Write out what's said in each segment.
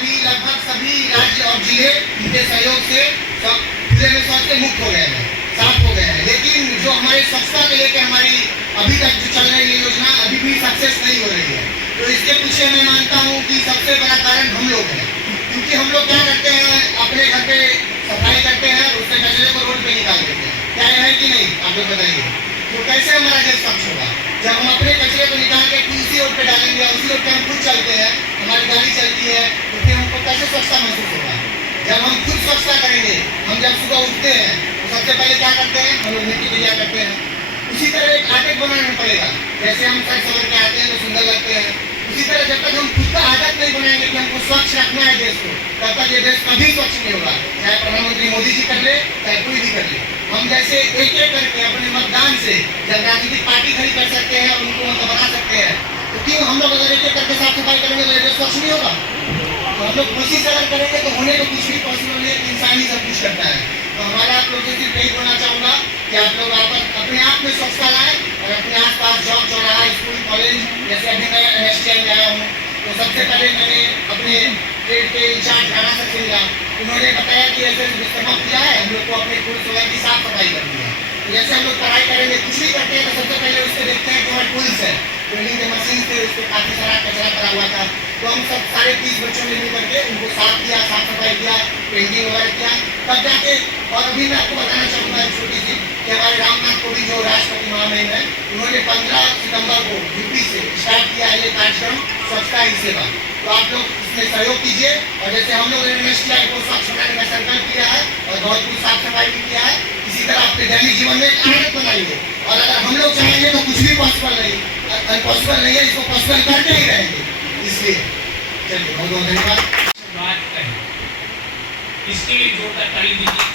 अभी लगभग सभी राज्य और जिले इनके सहयोग से खुले में शौच से मुक्त हो गए हैं, साफ हो गए हैं। लेकिन जो हमारे स्वच्छता को लेकर हमारी अभी तक जो चल रही योजना अभी भी सक्सेस नहीं हो रही है। तो इसके पीछे मैं मानता हूँ कि सबसे बड़ा कारण हम लोग हैं, क्योंकि हम लोग क्या करते हैं, अपने घर पे सफाई करते हैं, उससे कचरे को रोड पे निकाल देते हैं। क्या है कि नहीं, आप लोग बताइए। तो कैसे हमारा देश स्वच्छ होगा जब हम अपने कचरे को निकाल के उसी रोड पे डालेंगे, उसी रोड पे हम खुद चलते हैं, हमारी गाड़ी चलती है, तो फिर हमको कैसे स्वच्छता महसूस होगा। जब हम खुद स्वच्छता करेंगे, हम जब सुबह उठते हैं तो सबसे पहले क्या करते हैं, हम लोग मिट्टी तैयार करते हैं। उसी तरह एक आदत बनाना पड़ेगा, जैसे हम सर सवर के आते हैं तो सुंदर लगते हैं, उसी तरह जब तक हम खुद का आदत नहीं बनाएंगे कि हमको स्वच्छ रखना है देश को, तब तक ये देश कभी स्वच्छ नहीं होगा। चाहे प्रधानमंत्री मोदी जी कर ले, चाहे कोई भी कर ले। हम जैसे एक एक करके अपने मतदान से जब राजनीतिक पार्टी खड़ी कर सकते हैं, उनको मतलब बना सकते हैं, तो क्यों हम लोग अगर एक एक करके साफ सफाई करेंगे तो ये देश स्वच्छ नहीं होगा। तो हम लोग कोशिश अगर करेंगे तो होने को कुछ भी पॉसिबल नहीं है, इंसान ही सब कुछ करता है। तो हमारा आप लोग से सिर्फ यही बोलना चाहूँगा कि आप लोग अपने आप में स्वच्छता लाएं और अपने आसपास चौक चौराहा स्कूल कॉलेज, जैसे अभी मैं NSTI में आया हूँ तो सबसे पहले मैंने अपने ट्रेड के इंचार्ज राणा सर से मिला। उन्होंने बताया कि ऐसे विश्वकर्मा पूजा है, हम लोग को अपने टूल्स वगैरह की साफ सफाई करनी है। तो जैसे हम लोग पढ़ाई करेंगे, कुछ भी करते हैं तो सबसे पहले उसको देखते हैं कि हमारे टूल्स है, ड्रिलिंग के मशीन थे, उसको काफ़ी सारा कचरा पड़ा हुआ था। तो हम सब सारे 30 बच्चों ने मिल करके उनको साफ किया, साफ सफाई किया, पेंटिंग वगैरह किया, तब जाके। और अभी मैं आपको बताना चाहूँगा छोटी सी कि हमारे रामनाथ कोविंद जो राष्ट्रपति महामहिम है, उन्होंने 15 सितंबर को यूपी से स्टार्ट किया है ये कार्यक्रम स्वच्छता ही सेवा। तो आप लोग इसमें सहयोग कीजिए, और जैसे हम लोगों ने NSTI को स्वच्छ बनाने का संकल्प किया है और बहुत कुछ साफ सफाई भी किया है, इसी तरह आपके दैनिक जीवन में एक आदत बनाइए। और अगर हम लोग चाहेंगे तो कुछ भी पॉसिबल नहीं, पॉसिबल नहीं है, इसको पॉसिबल करके ही रहेंगे। इसलिए चलिए, बहुत बहुत धन्यवाद। बात करें इसके लिए जोरदार ताली दीजिए।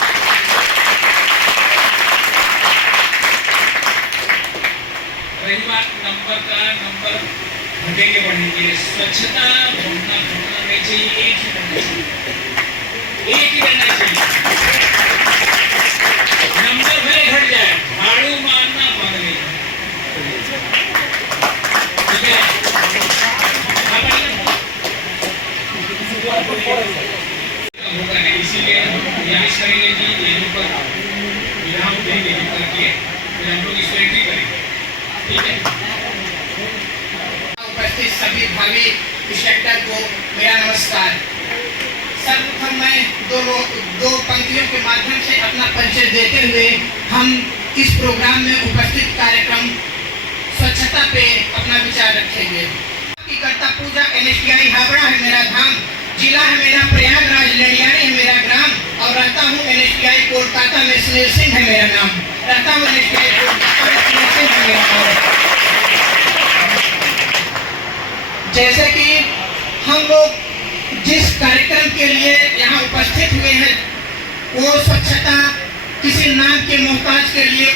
रही बात नंबर का, नंबर घटेंगे बढ़ेंगे, स्वच्छता बढ़ना नहीं चाहिए, एक ही रहना चाहिए, एक ही रहना चाहिए। नंबर भले घट जाए, झाड़ू मारना बंद नहीं है, ठीक है। होगा नहीं, इसीलिए हम प्रयास करेंगे कि यहाँ पर विराम देंगे करके फिर हम लोग इसको एंट्री करेंगे, ठीक है। उपस्थित सभी भावी विशेषज्ञों को मेरा नमस्कार। सर्वप्रथम मैं दो पंक्तियों के माध्यम से अपना परिचय देते हुए हम इस प्रोग्राम में उपस्थित कार्यक्रम स्वच्छता पे अपना विचार रखेंगे। करता पूजा NSTI हावड़ा है मेरा धाम, जिला है मेरा प्रयागराज, लड़ियारी है मेरा ग्राम, और रहता हूँ NSTI कोलकाता में, स्नेह सिंह है मेरा नाम। रहता हूँ NSTI कोलकाता में, स्नेह सिंह है मेरा नाम। जैसे कि हम लोग जिस कार्यक्रम के लिए यहाँ उपस्थित हुए हैं, वो स्वच्छता किसी नाम के मोहताज के लिए,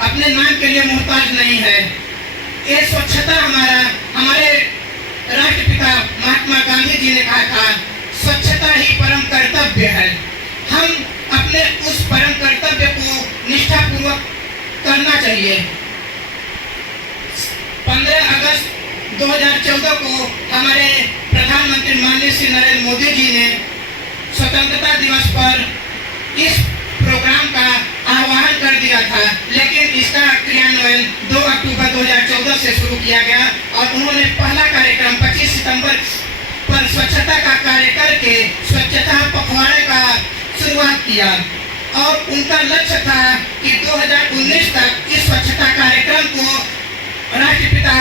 अपने नाम के लिए मोहताज नहीं है। ये स्वच्छता हमारे राष्ट्रपिता महात्मा गांधी जी ने कहा था, स्वच्छता ही परम कर्तव्य है। हम अपने उस परम कर्तव्य को निष्ठापूर्वक करना चाहिए। 15 अगस्त 2014 को हमारे प्रधानमंत्री माननीय श्री नरेंद्र मोदी जी ने स्वतंत्रता दिवस पर इस प्रोग्राम का आह्वान कर दिया था, लेकिन इसका क्रियान्वयन 2 अक्टूबर 2014 से शुरू किया गया और उन्होंने पहला कार्यक्रम 25 सितंबर पर स्वच्छता का कार्य करके स्वच्छता पखवाड़े का शुरुआत किया। और उनका लक्ष्य था कि 2019 तक इस स्वच्छता कार्यक्रम को राष्ट्रपिता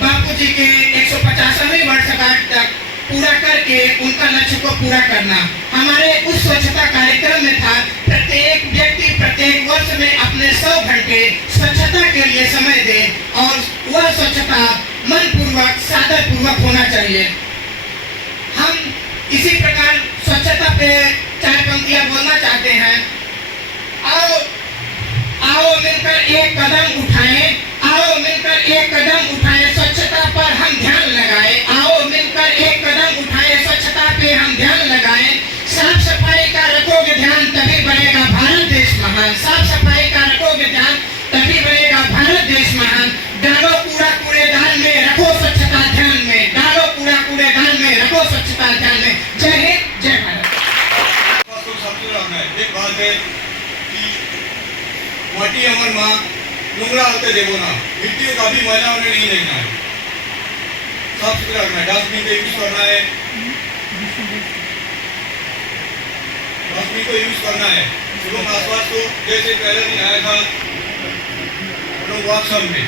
बापू जी के 150वीं वर्षगांठ तक पूरा करके उनका लक्ष्य को पूरा करना। हमारे उस स्वच्छता कार्यक्रम में था, प्रत्येक व्यक्ति प्रत्येक वर्ष में अपने 100 घंटे स्वच्छता के लिए समय दे, और वह स्वच्छता मनपूर्वक सादर पूर्वक होना चाहिए। हम इसी प्रकार स्वच्छता पे 4 पंक्तियां बोलना चाहते हैं। आओ मिलकर एक कदम उठाएं, आओ मिलकर एक कदम उठाएं, स्वच्छता पर हम ध्यान लगाएं। आओ मिलकर एक कदम उठाएं, स्वच्छता पे हम ध्यान लगाएं। साफ सफाई का रखोगे ध्यान, तभी बनेगा भारत देश महान। साफ सफाई का रखोगे ध्यान, तभी बनेगा भारत देश महान। डालो कूड़ा कूड़ेदान में, रखो स्वच्छता ध्यान में। डालो कूड़ा कूड़ेदान में, रखो स्वच्छता ध्यान में। जय वहाँ लुंगड़ा होते देखो ना, मिट्टी का भी मैला उन्हें नहीं देखना है, साफ सुथरा रखना है, डस्टबिन का यूज करना है, डस्टबिन को यूज करना है। सुबह आसपास तो जैसे पहले दिन आया था वर्कशॉप में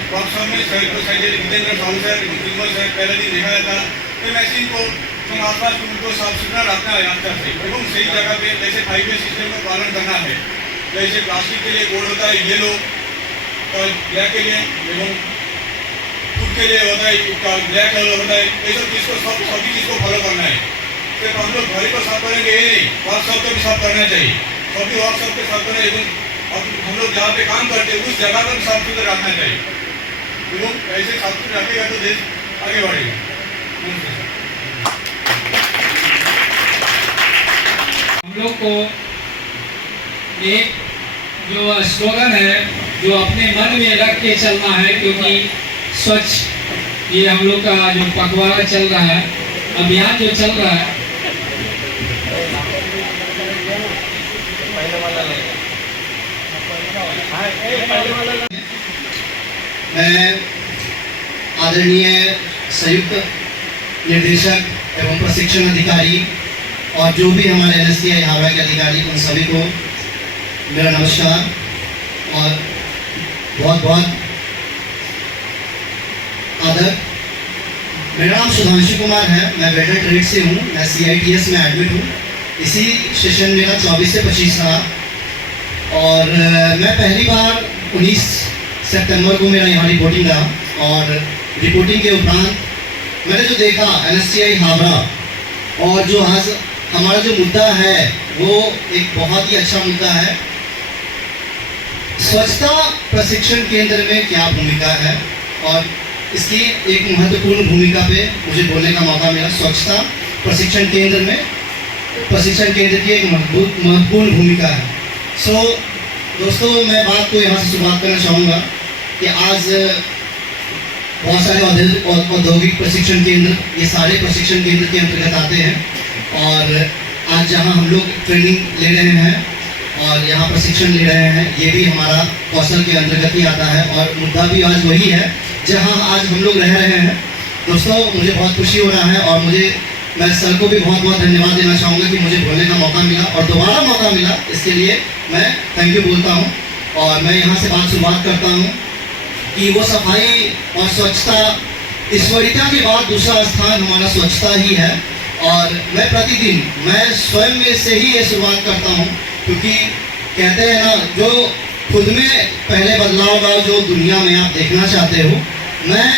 जितेंद्र साहू सर विमल सर पहले दिन दिखाया था कि वैक्सीन को हम आसपास उनको साफ सुथरा रखना है आपका से एवं सही जगह पे जैसे 5G सिस्टम का पालन करना है। जैसे प्लास्टिक के लिए कोड होता है येलो और ब्लैक के लिए एवं फूड के लिए होता है ब्लैक कलर होता है, ये सब चीज़ को सभी चीज़ को फॉलो करना है। सिर्फ हम लोग घर को साफ करेंगे ये नहीं, वर्कशॉप को भी साफ करना चाहिए, सभी वर्कशॉप के साफ करना एवं अब हम लोग जहाँ पे काम करते हैं उस जगह पर साफ सुथरा रखना चाहिए। एवं ऐसे साफ सुथरा रखेगा तो देश आगे बढ़ेगा। हम लोग को एक जो स्लोगन है जो अपने मन में रख के चलना है, क्योंकि स्वच्छ ये हम लोग का जो पखवाड़ा चल रहा है, अभियान जो चल रहा है, मैं आदरणीय संयुक्त निर्देशक एवं प्रशिक्षण अधिकारी और जो भी हमारे NSTI हावड़ा के अधिकारी उन सभी को मेरा नमस्कार और बहुत बहुत आदर। मेरा नाम सुधांशु कुमार है, मैं वेटर ट्रेड से हूँ, मैं CITS में एडमिट हूँ। इसी सेशन मेरा 24 से 25 था और मैं पहली बार 19 सितंबर को मेरा यहाँ रिपोर्टिंग था और रिपोर्टिंग के उपरांत मैंने जो देखा NSTI हावड़ा और जो आज हमारा जो मुद्दा है वो एक बहुत ही अच्छा मुद्दा है। स्वच्छता प्रशिक्षण केंद्र में क्या भूमिका है और इसकी एक महत्वपूर्ण भूमिका पे मुझे बोलने का मौका मिला। स्वच्छता प्रशिक्षण केंद्र में प्रशिक्षण केंद्र की एक महत्वपूर्ण भूमिका है। दोस्तों मैं बात को यहाँ से शुरुआत करना चाहूँगा कि आज बहुत सारे औद्योगिक प्रशिक्षण केंद्र ये सारे प्रशिक्षण केंद्र के अंतर्गत आते हैं और आज जहाँ हम लोग ट्रेनिंग ले रहे हैं और यहाँ प्रशिक्षण ले रहे हैं ये भी हमारा कौशल के अंतर्गत ही आता है और मुद्दा भी आज वही है जहाँ आज हम लोग रह रहे हैं। दोस्तों मुझे बहुत खुशी हो रहा है और मैं सर को भी बहुत बहुत धन्यवाद देना चाहूँगा कि मुझे बोलने का मौका मिला और दोबारा मौका मिला, इसके लिए मैं थैंक यू बोलता हूँ। और मैं यहाँ से बात शुरुआत करता हूँ कि वो सफाई और स्वच्छता ईश्वरीयता के बाद दूसरा स्थान हमारा स्वच्छता ही है और मैं प्रतिदिन मैं स्वयं में से ही ये शुरुआत करता हूँ, क्योंकि कहते हैं ना जो खुद में पहले बदलाव लाओ जो दुनिया में आप देखना चाहते हो। मैं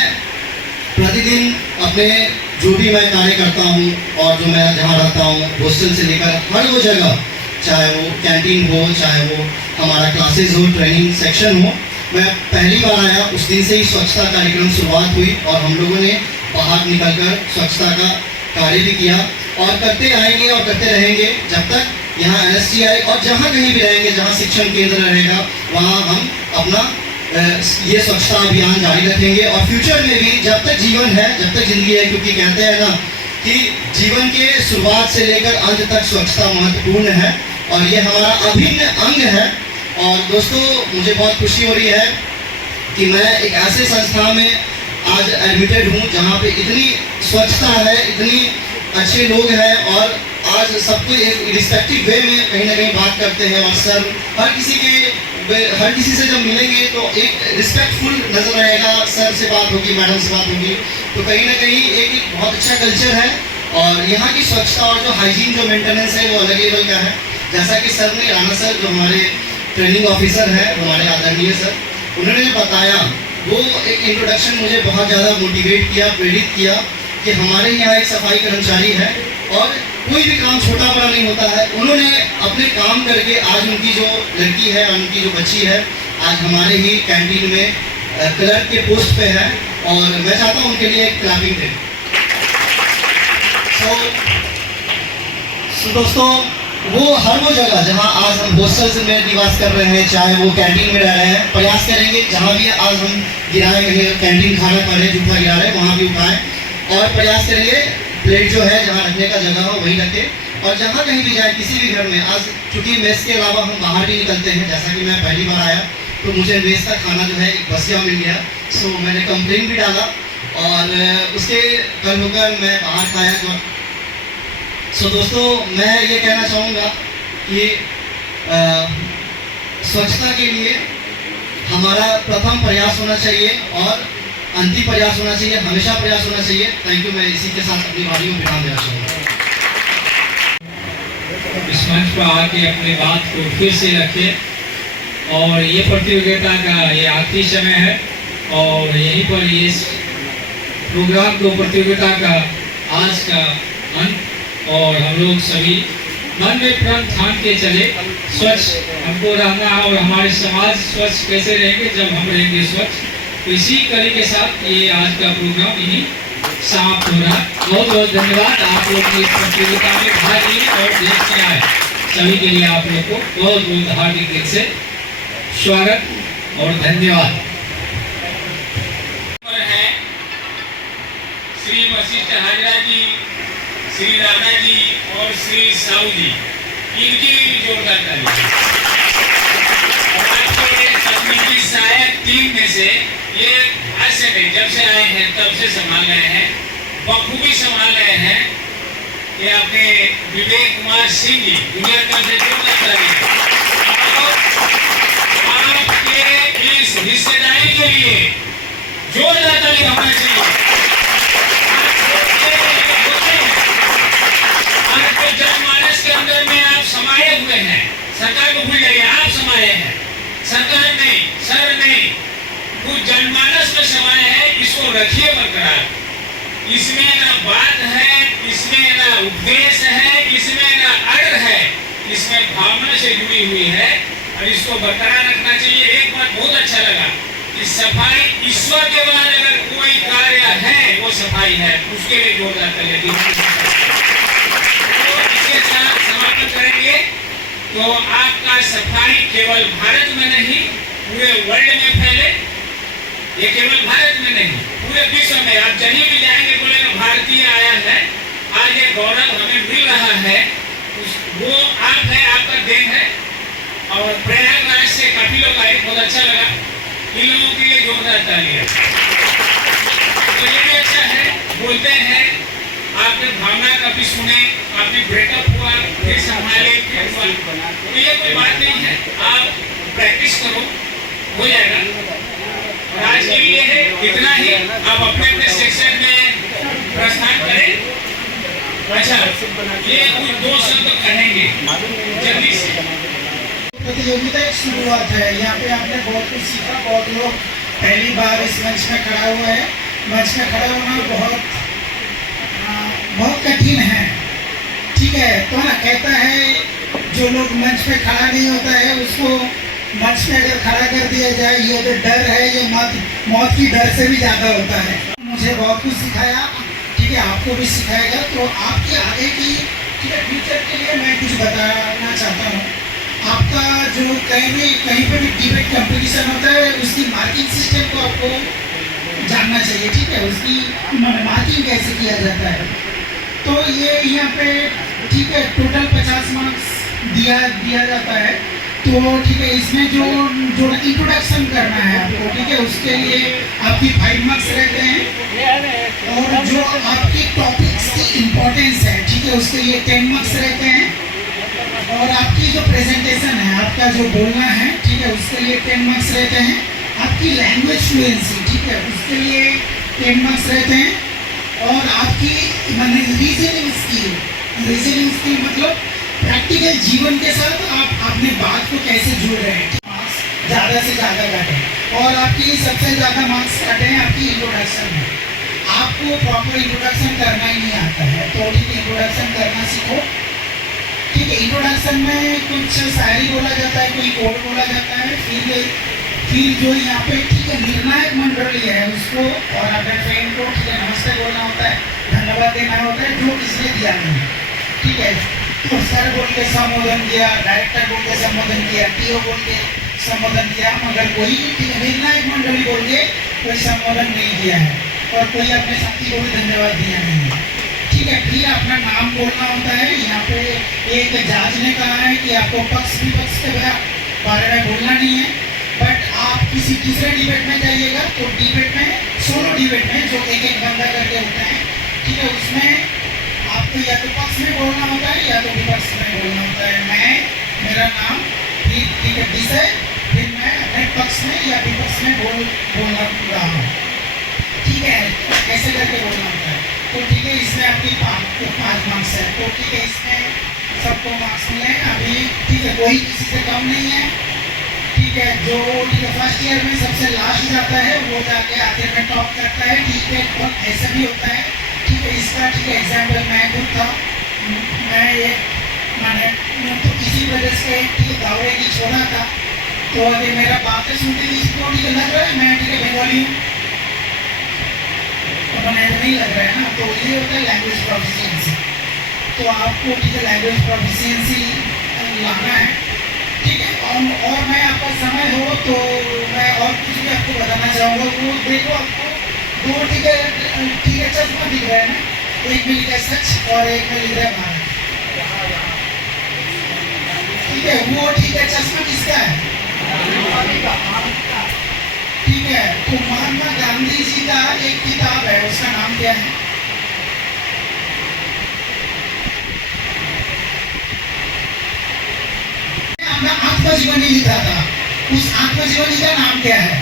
प्रतिदिन अपने जो भी मैं कार्य करता हूँ और जो मैं जहाँ रहता हूँ हॉस्टल से लेकर हर वो जगह, चाहे वो कैंटीन हो, चाहे वो हमारा क्लासेस हो, ट्रेनिंग सेक्शन हो, मैं पहली बार आया उस दिन से ही स्वच्छता कार्यक्रम शुरुआत हुई और हम लोगों ने बाहर निकलकर स्वच्छता का कार्य भी किया और करते आएंगे और करते रहेंगे जब तक यहाँ NSTI और जहाँ कहीं भी रहेंगे जहाँ शिक्षण केंद्र रहेगा वहाँ हम अपना ये स्वच्छता अभियान जारी रखेंगे और फ्यूचर में भी जब तक जीवन है, जब तक जिंदगी है, क्योंकि कहते हैं ना कि जीवन के शुरुआत से लेकर अंत तक स्वच्छता महत्वपूर्ण है और ये हमारा अभिन्न अंग है। और दोस्तों मुझे बहुत खुशी हो रही है कि मैं एक ऐसे संस्था में आज एडमिटेड हूँ जहाँ पे इतनी स्वच्छता है, इतनी अच्छे लोग हैं और आज सबको एक रिस्पेक्टिव वे में कहीं ना कहीं बात करते हैं और सर हर किसी से जब मिलेंगे तो एक रिस्पेक्टफुल नजर आएगा, सर से बात होगी, मैडम से बात होगी, तो कहीं ना कहीं एक बहुत अच्छा कल्चर है और यहाँ की स्वच्छता और जो हाइजीन जो मेंटेनेंस है वो अलग लेवल का है। जैसा कि सर ने राणा सर जो हमारे ट्रेनिंग ऑफिसर है, हमारे आदरणीय सर, उन्होंने बताया वो एक इंट्रोडक्शन मुझे बहुत ज़्यादा मोटिवेट किया, प्रेरित किया कि हमारे यहाँ एक सफाई कर्मचारी है और कोई भी काम छोटा बड़ा नहीं होता है। उन्होंने अपने काम करके आज उनकी जो लड़की है, उनकी जो बच्ची है, आज हमारे ही कैंटीन में क्लर्क के पोस्ट पे है और मैं चाहता हूँ उनके लिए एक क्लैपिंग दे। दोस्तों वो हर वो जगह जहाँ आज हम हॉस्टल्स में निवास कर रहे हैं, चाहे वो कैंटीन में रह रहे हैं, प्रयास करेंगे जहाँ भी आज हम गिराए कहीं कैंटीन खाना खा रहे हैं, जूठा गिरा रहे हैं, वहाँ भी उठाएं और प्रयास करेंगे प्लेट जो है जहाँ रखने का जगह हो वहीं रखें और जहाँ कहीं भी जाए किसी भी घर में। आज चूँकि मेस के अलावा हम बाहर भी निकलते हैं, जैसा कि मैं पहली बार आया तो मुझे मेस का खाना जो है एक बसिया मिल गया। सो मैंने कंप्लेन भी डाला और उसके कल होकर मैं बाहर खाया। सो दोस्तों, मैं ये कहना चाहूँगा कि स्वच्छता के लिए हमारा प्रथम प्रयास होना चाहिए और अंतिम प्रयास होना चाहिए, हमेशा प्रयास होना चाहिए। Thank you. मैं इसी के साथ अपनी वाणी में विराम देना चाहूँगा। इस मंच पर आके अपनी बात को फिर से रखें और ये प्रतियोगिता का ये आखिरी समय है और यहीं पर ये प्रोग्राम को प्रतियोगिता का आज का अंत और हम लोग सभी मन में प्रण ठान के चले स्वच्छ हमको रहना है और हमारे समाज स्वच्छ कैसे रहेंगे जब हम रहेंगे स्वच्छ। इसी कड़ी के साथ ये आज का प्रोग्राम यही समाप्त हो रहा है। बहुत बहुत धन्यवाद आप लोग की इस प्रतियोगिता में भाग लिए और देखने आए सभी के लिए आप लोग को बहुत बहुत हार्दिक दिल से स्वागत और धन्यवाद। श्री वशिष्ठ हाजरा जी, श्री राणा जी और श्री साहू जी, इनकी जोरदार ताली। आज के तकनीकी सहायक टीम में से ये आज से नहीं, जब से आए हैं तब से संभाल रहे हैं, बखूबी संभाल रहे हैं। ये अपने विवेक कुमार सिंह जी, दुनिया का से जोरदार ताली। आपके इस हिस्सेदारी के लिए जोरदार ताली होना चाहिए। जनमानस के अंदर में आप समाये हुए हैं, सरकार को भूल जाइए, आप समाये हैं, सरकार नहीं, सर नहीं, कुछ जनमानस में समाये हैं। इसको रखिए बरकरार। इसमें ना बात है, इसमें ना उपदेश है, इसमें ना अर्थ है, इसमें भावना से जुड़ी हुई है और इसको बरकरार रखना चाहिए। एक बात बहुत अच्छा लगा कि सफाई ईश्वर के बाद अगर कोई कार्य है वो सफाई है, उसके लिए जोरदार ताली। समापन करेंगे तो आपका सफाई केवल भारत में नहीं पूरे वर्ल्ड में फैले। ये केवल भारत में नहीं पूरे विश्व में आप जहीं भी जाएंगे बोलेंगे भारतीय आया है। आज ये गौरव हमें मिल रहा है, वो आप है, आपका देन है। और प्रयागराज से काफी लोग आए, बहुत अच्छा लगा। इन लोगों के लिए जोरदार तालियां। तो ये भी अच्छा है, बोलते हैं आपने भावना काफी सुने, काफी ब्रेकअप हुआ, फिर संभाले, फिर हुआ, तो ये कोई बात नहीं है। आप प्रैक्टिस करो, हो जाएगा। और आज के लिए है इतना ही। आप अपने अपने सेक्शन में प्रस्थान करें। अच्छा, ये कुछ दो शब्द कहेंगे जल्दी से। प्रतियोगिता एक शुरुआत है। यहाँ पे आपने बहुत कुछ सीखा। बहुत लोग पहली बार इस मंच में खड़ा हुआ है। मंच में खड़ा होना बहुत कठिन है, ठीक है। तो ना कहता है जो लोग मंच पे खड़ा नहीं होता है उसको मंच पे अगर खड़ा कर दिया जाए, ये जो डर है ये मौत की डर से भी ज़्यादा होता है। मुझे बहुत कुछ सिखाया, ठीक है, आपको भी सिखाएगा। तो आपके आगे की, ठीक है, फ्यूचर के लिए मैं कुछ बताना चाहता हूँ। आपका जो कहीं पे भी डिबेट कंपटीशन होता है उसकी मार्किंग सिस्टम को आपको जानना चाहिए, ठीक है। उसकी मार्किंग कैसे किया जाता है, तो ये यहाँ पे, ठीक है, टोटल 50 मार्क्स दिया जाता है। तो ठीक है, इसमें जो इंट्रोडक्शन करना है आपको, ठीक है, उसके लिए आपकी 5 मार्क्स रहते हैं। और जो आपके टॉपिक्स की इम्पोर्टेंस है, ठीक है, उसके लिए 10 मार्क्स रहते हैं। और आपकी जो प्रेजेंटेशन है, आपका जो बोलना है, ठीक है, उसके लिए 10 मार्क्स रहते हैं। आपकी लैंग्वेज फ्लुएंसी, ठीक है, उसके लिए 10 मार्क्स रहते हैं। और आपकी रीजनिंग स्किल मतलब प्रैक्टिकल जीवन के साथ आप अपने बात को कैसे जोड़ रहे हैं, मार्क्स ज़्यादा से ज़्यादा काटें। और आपकी सबसे ज़्यादा मार्क्स काटे हैं आपकी इंट्रोडक्शन में। आपको प्रॉपर इंट्रोडक्शन करना ही नहीं आता है, तो ठीक है, इंट्रोडक्शन करना सीखो, ठीक है। इंट्रोडक्शन में कुछ शायरी बोला जाता है, कोई कोड बोला जाता है, फिर जो यहाँ पे, ठीक है, निर्णायक मंडली है उसको और अपने फ्रेंड को, ठीक है, नमस्ते बोलना होता है, धन्यवाद देना होता है जो किसने दिया नहीं, ठीक है। तो सर बोल के संबोधन किया, डायरेक्टर बोल के संबोधन किया, टीओ बोल के संबोधन किया, मगर कोई, ठीक है, निर्णायक मंडली बोल के कोई संबोधन नहीं किया है और कोई अपने साथी को भी धन्यवाद दिया नहीं है, ठीक है। फिर अपना नाम बोलना होता है। यहाँ पे एक जज ने कहा है कि आपको पक्ष विपक्ष के बारे में बोलना नहीं है, बट किसी दूसरे डिबेट में जाइएगा तो डिबेट में सोलो डिबेट में जो एक एक बंदा करके होता है, ठीक है, उसमें आपको या तो पक्ष में बोलना होता है या तो विपक्ष में बोलना होता है। मेरा नाम फिर ठीक है विषय, फिर मैं अपने पक्ष में या विपक्ष में बोलना रहा हूँ, ठीक है, ऐसे करके बोलना होता है। तो ठीक है, इसमें आपकी 5 मार्क्स है, तो ठीक है, इसमें सबको मार्क्स मिले अभी, ठीक है, कोई किसी से कम नहीं है, ठीक है। जो ठीक है फर्स्ट ईयर में सबसे लास्ट जाता है वो जाके आखिर में टॉप करता है, ठीक है, और ऐसा भी होता है, ठीक है। इसका ठीक है एग्जाम्पल मैं खुद था, मैं ये मैंने तो इसी वजह से ठीक है दावरे की छोड़ा था, तो अगर मेरा बातें सुनते किसी को ठीक है लग रहा है मैं ठीक है बंगाली हूँ, तो मैंने नहीं लग रहा है ना, तो ये होता है लैंग्वेज प्रोफिशिएंसी। तो आपको ठीक है लैंग्वेज प्रोफिशिएंसी लाना है, ठीक है। और मैं आपका समय हो तो मैं और कुछ भी आपको बताना चाहूँगा। वो देखो आपको दो ठीक है चश्मा दिख रहा है ना, एक में लिखा है सच और एक में लिख रहा है भारत, ठीक है। वो ठीक है चश्मा किसका है? ठीक है, तो महात्मा गांधी जी का एक किताब है, उसका नाम क्या है? आत्मजीवनी लिखा था, उस आत्मजीवनी का नाम क्या है?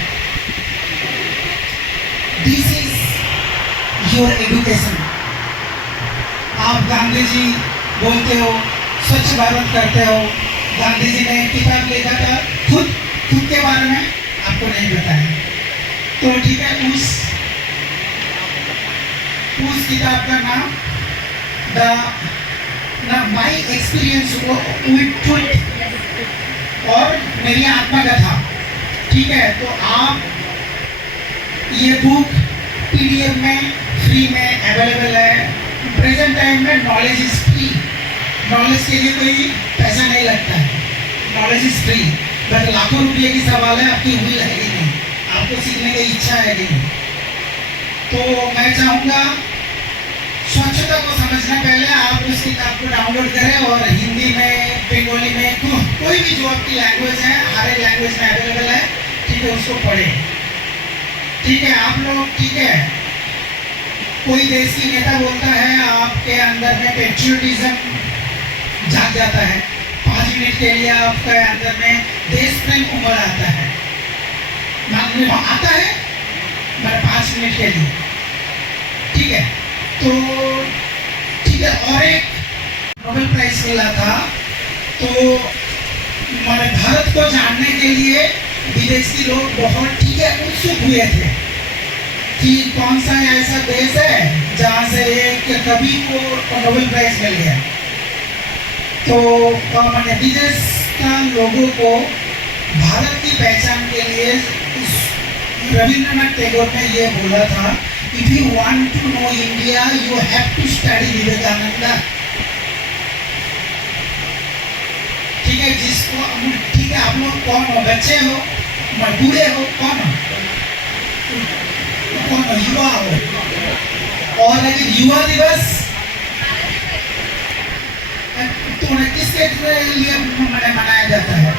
This is your education. आप गांधी जी बोलते हो, स्वच्छ भारत करते हो, गांधी जी ने किताब लिखा था खुद के बारे में, आपको नहीं बताया, तो ठीक है, उस किताब का नाम माई एक्सपीरियंस विद ट्रुथ और मेरी आत्मकथा, ठीक है। तो आप ये बुक पीडीएफ में फ्री में अवेलेबल है। प्रेजेंट टाइम में नॉलेज इज फ्री, नॉलेज के लिए कोई पैसा नहीं लगता है, नॉलेज इज फ्री, बट लाखों रुपये की सवाल है आपकी हुई है कि नहीं, आपको सीखने की इच्छा है कि नहीं। तो मैं चाहूँगा स्वच्छता को समझने पहले आप उस किताब को डाउनलोड करें और हिंदी में, बंगाली में, कोई भी जो आपकी लैंग्वेज है, हर एक लैंग्वेज में अवेलेबल है, ठीक है, उसको पढ़ें, ठीक है। आप लोग ठीक है, कोई देश की नेता बोलता है, आपके अंदर में पेट्रियोटिज्म जाग जाता है, 5 मिनट के लिए आपके अंदर में देश प्रेम उमड़ आता है, आता है मैं 5 मिनट के लिए, ठीक है। तो ठीक है, और एक नोबेल प्राइज मिला था, तो हमारे भारत को जानने के लिए विदेशी लोग बहुत ठीक है उत्सुक हुए थे कि कौन सा ऐसा देश है जहाँ से एक कवि को नोबेल प्राइज मिल गया। तो मैंने विदेश का लोगों को भारत की पहचान के लिए रविंद्रनाथ टैगोर ने ये बोला था, if you want to know India you have to study Vivekananda, ठीक है। जिसको ठीक है, आप लोग कौन हो, बच्चे हो, बूढ़े हो, कौन हो, युवा हो। और अगर युवा दिवस तो किसके लिए मनाया जाता है?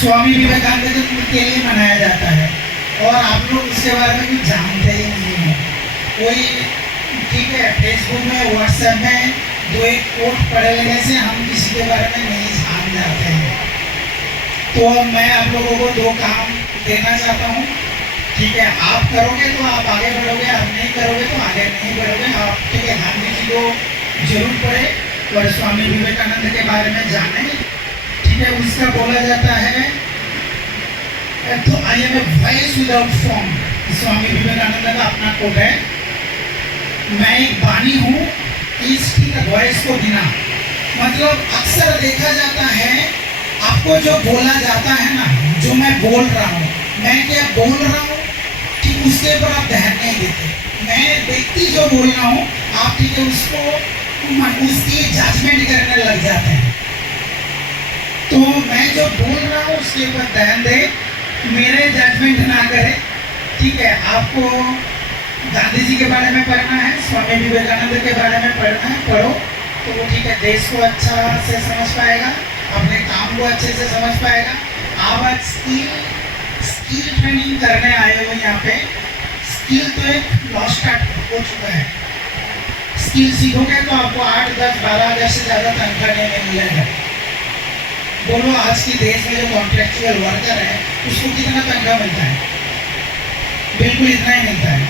स्वामी विवेकानंद के लिए मनाया जाता है, और आप लोग उसके बारे में कुछ जानते ही नहीं हो। कोई ठीक है फेसबुक में, व्हाट्सएप में 2-1 कोट पढ़ लेने से हम किसी के बारे में नहीं जान जाते हैं। तो मैं आप लोगों को 2 काम देना चाहता हूँ, ठीक है। आप करोगे तो आप आगे बढ़ोगे, आप नहीं करोगे तो आगे नहीं बढ़ोगे। आप ठीक है गांधी जी को जरूर पढ़े और स्वामी विवेकानंद के बारे में जाने, ठीक है। उसका बोला जाता है तो I am a voice without form, Swami Vivekananda का अपना कोट है, मैं एक वाणी हूँ इस वॉइस को बिना। मतलब अक्सर देखा जाता है आपको जो बोला जाता है ना, जो मैं बोल रहा हूँ, मैं क्या बोल रहा हूँ, ठीक उसके ऊपर आप ध्यान नहीं देते। मैं व्यक्ति जो बोल रहा हूँ आप ठीक है उसकी जजमेंट करने लग जाते हैं। तो मैं जो बोल रहा हूँ उसके ऊपर ध्यान दे, मेरे जजमेंट ना करे, ठीक है। आपको गांधी जी के बारे में पढ़ना है, स्वामी विवेकानंद के बारे में पढ़ना है, पढ़ो तो ठीक है देश को अच्छा से समझ पाएगा, अपने काम को अच्छे से समझ पाएगा, आप आज स्किल ट्रेनिंग करने आए हो यहाँ पे। स्किल तो एक लॉस्ट आर्ट हो चुका है। स्किल सीखोगे तो आपको 8, 10, 12 हज़ार से ज़्यादा तनख्वाह नहीं मिलेगा। बोलो आज की देश में जो कॉन्ट्रेक्चुअल वर्कर है उसको कितना तनख्वाह मिलता है? बिल्कुल इतना ही मिलता है।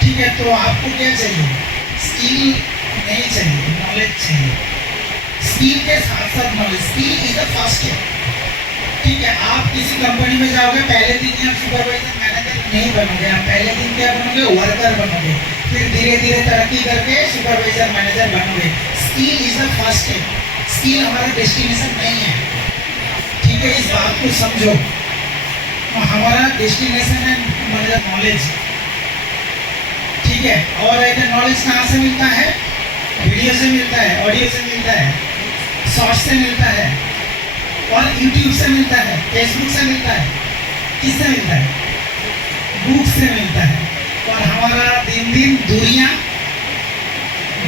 ठीक है, तो आपको क्या चाहिए? स्किल नहीं चाहिए, नॉलेज चाहिए। स्किल के साथ साथ knowledge. Skill is the first step. ठीक है, आप किसी कंपनी में जाओगे, पहले दिन ही आप सुपरवाइजर मैनेजर नहीं बनोगे। आप पहले दिन क्या बनोगे? वर्कर बनोगे। फिर धीरे धीरे तरक्की करके सुपरवाइजर मैनेजर बनोगे। Skill is the first step. Skill हमारा डेस्टिनेशन नहीं है। ठीक है, इस बात को समझो। तो हमारा डेस्टिनेशन है मतलब नॉलेज। ठीक है, और एक नॉलेज कहाँ से मिलता है? वीडियो से मिलता है, ऑडियो से मिलता है, शॉर्ट से मिलता है, और यूट्यूब से मिलता है, फेसबुक से मिलता है। किससे मिलता है? बुक से मिलता है। और हमारा दिन दिन दूरियां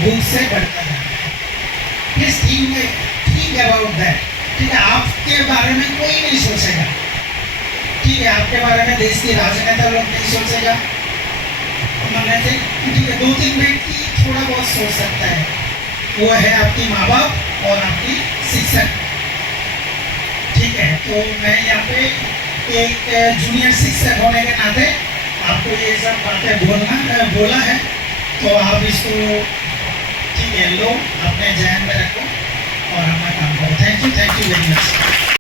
बुक से बढ़ता है। Please think about that. ठीक है, आपके बारे में कोई नहीं सोचेगा। ठीक है, आपके बारे में देश के राजनेता लोग नहीं सोचेगा। ठीक है, 2-3 व्यक्ति थोड़ा बहुत सोच सकता है, वो है आपकी माँ बाप और आपकी शिक्षक। ठीक है, तो मैं यहाँ पे एक जूनियर शिक्षक होने के नाते आपको ये सब बातें बोला है। तो आप इसको ठीक है लो, अपने जहन में रखो और अपना काम करो। Thank you very much.